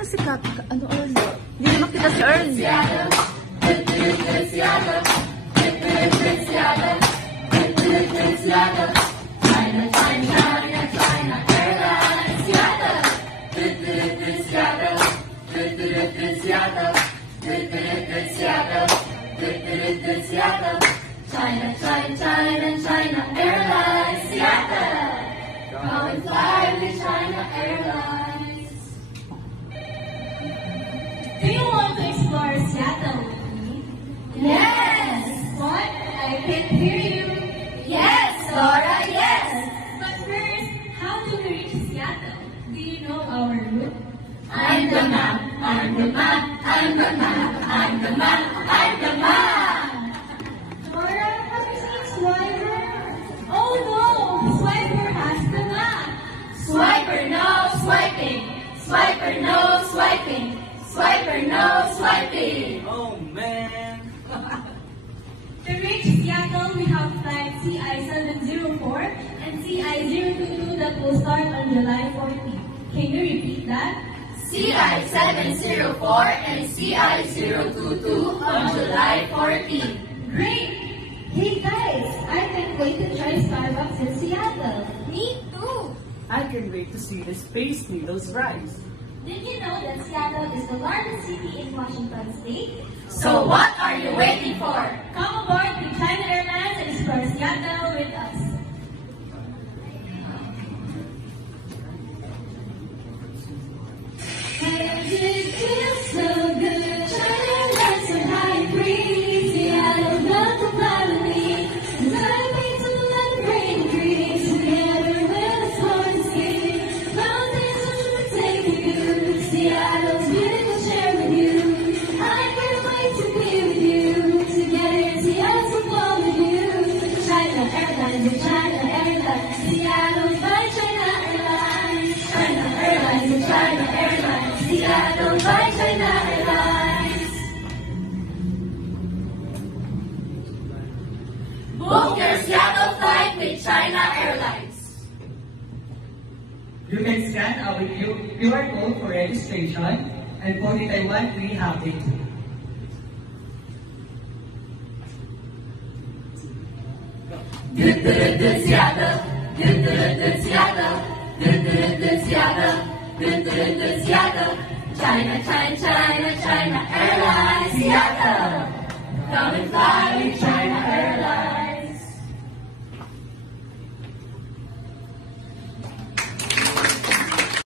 na si ano, Earl? Hindi na makita si Earl. China, China, China, China Airlines, Seattle. Seattle. Seattle. Seattle. China, China, China, China Airlines, Seattle. Come and fly with China Airlines. Do you want to explore Seattle with me? Yes! What? I can hear you. Yes, Laura, yes! But first, how do we reach Seattle? Do you know our route? I'm the map, I'm the map, I'm the map, I'm the map, I'm the map! Laura, have you seen Swiper? Oh no, Swiper has the map! Swiper, no swiping! Swiper, no swiping! Swiper, no swiping! Oh man! To reach Seattle, we have flight CI-704 and CI-022 that will start on July 14. Can you repeat that? CI-704 and CI-022 on July 14. Great! Hey guys, I can't wait to try Starbucks in Seattle. Me too! I can wait to see the Space Needles rise. Did you know that Seattle is the largest city in Washington State? So what are you waiting for? Come aboard with China Airlines and explore Seattle with us. It feels so good. China Airlines so high and free. Seattle, love to fly with me. And I've been to the land of rain and trees. Together with us hard and ski. Mountains ocean will take you. Seattle's beautiful share with you. I can't wait to be with you. Together in Seattle to fall with you. China Airlines and China Airlines. Seattle by China Airlines. China Airlines and China Airlines. Seattle by China Airlines. Book your Seattle flight with China Airlines. You can scan our QR code for registration and for the Taiwan free happy too. Seattle. Seattle. Seattle. China, China, China, China Airlines, Seattle. Come and fly with China Airlines.